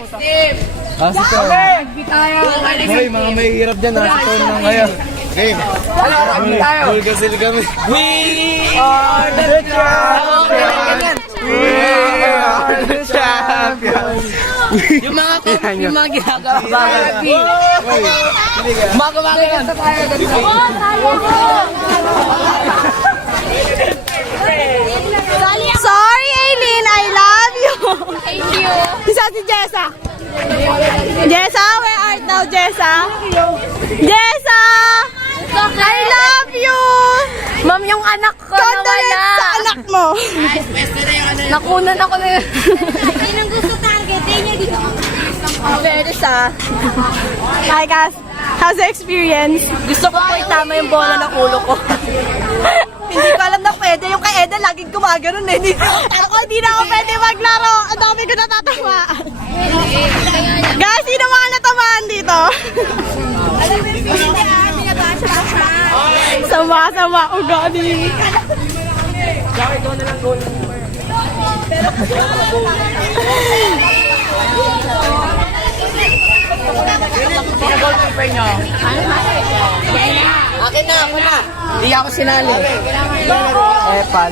Si Tom. Hoy, mga may hirap dyan. Si Tom lang kayo. Okay. Bulgasil kami. We are the champions! We are the champions! Yung mga ginagawa ba? Mga Sorry, Aileen, I love you. Thank you. Isa si Jessa. Jessa, where art thou, Jessa? Jessa! I love you! Ma'am, yung anak ko Condolence sa anak mo. Nakunan ako na yun. Sinong gusto target? Niya dito. Very sad. Hi guys, how's the experience? Gusto ko po itama yung bola ng ulo ko. Hindi ko alam na pwede. Yung kay Eda, laging gumagano'n eh. Hindi na ako pwede maglaro. Ang dami ko natatamaan. Guys, sino mga natamaan dito? Sama-sama ugali. Akin na, ako na. Hindi ako sinali. Epan.